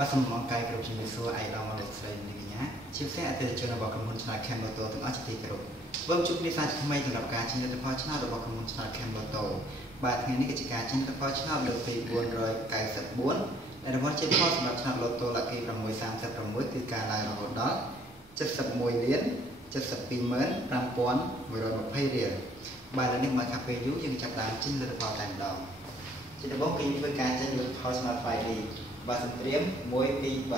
បាទសំណងកាយគ្រប់ជំនួយសួរឯកឧត្តមលោកស្រីនាងកញ្ញាជាពិសេសអតិថិជនរបស់ក្រុមហ៊ុនឆ្នោត Cam Lotto ទាំងអស់ជាទីគោរពធ្វើជួបគ្នាសាជាថ្មីសម្រាប់ការជិះលទ្ធផលឆ្នោតរបស់ក្រុមហ៊ុនឆ្នោត Cam Lotto បាទថ្ងៃនេះគឺជាការជិះលទ្ធផលឆ្នោតលើកទី494ដែលរង្វាន់ជ័យផលសម្រាប់ឆ្នោត Lotto លក្ខី636គឺការឡើងរហូតដល់71លាន725,120រៀលបាទឥឡូវនេះមកកាហ្វេយូយើងចាប់ដើមជិះលទ្ធផលតែម្ដងជាដំបូងគឺធ្វើការចេញលទ្ធផលឆ្នោត 5D បាទសម្ត្រៀម1 2 3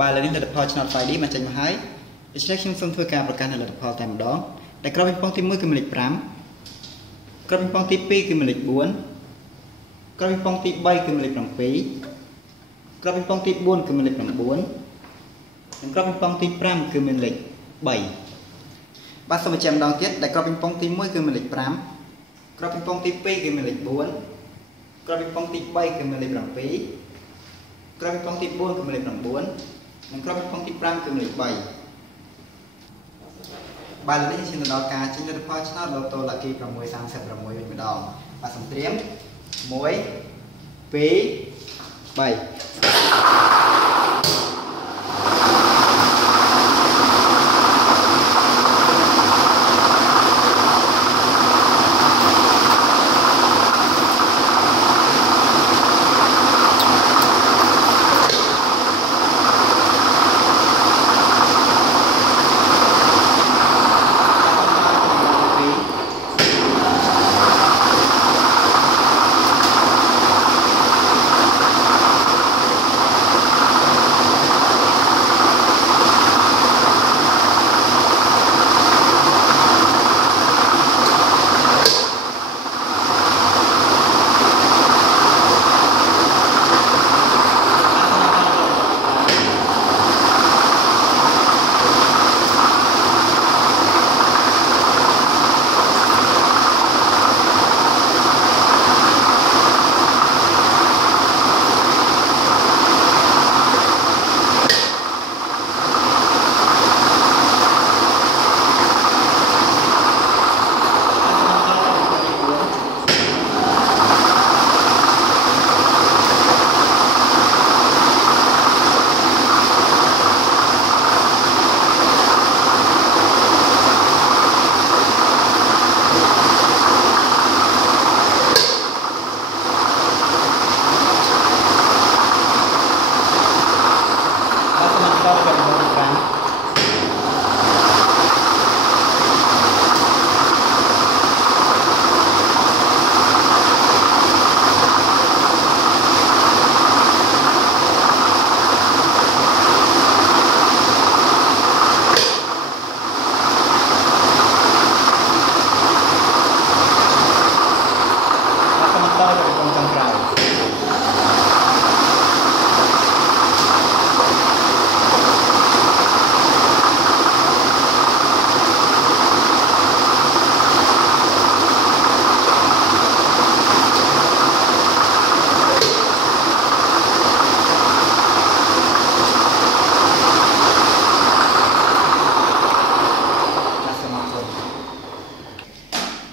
បាទឥឡូវនេះលទ្ធផលឆ្នោត 5D មកចេញមកហើយដូច្នេះខ្ញុំសូមធ្វើការប្រកាសនៅលទ្ធផលតែម្ដងដែលក្របពីប៉ុងទី1គឺលេខ5ក្របពីប៉ុងទី2គឺលេខ4ក្របពីប៉ុងទី3គឺលេខ7ក្របពីប៉ុងទី4គឺលេខ9និងក្របពីប៉ុងទី5គឺលេខ3បាទសូមបញ្ជាក់ម្ដងទៀតដែលក្របពីប៉ុងទី1គឺលេខ5ក្របពីប៉ុងទី2គឺលេខ4ក្របពីប៉ុងទី3គឺលេខ7ក្របពីប៉ុងទី4គឺលេខ9និងក្របពីប៉ុងទី5គឺលេខ3បាទឥឡូវនេះឈានទៅដល់ការចេញលទ្ធផលឆ្នោត Lotto Lucky 636វិញម្ដងបាទសម្ត្រៀម1 2 3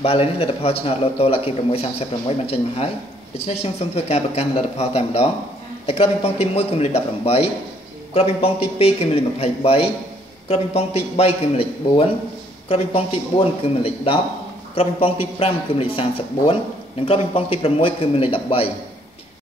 បាទឥឡូវនេះលទ្ធផលឆ្នោត Lotto Lucky 636បានចេញមកហើយដូច្នេះខ្ញុំសូមធ្វើការប្រកាសលទ្ធផលតែម្ដងតែក្របពីប៉ុងទី1គឺលេខ18ក្របពីប៉ុងទី2គឺលេខ23ក្របពីប៉ុងទី3គឺលេខ4ក្របពីប៉ុងទី4គឺលេខ10ក្របពីប៉ុងទី5គឺលេខ34និងក្របពីប៉ុងទី6គឺលេខ13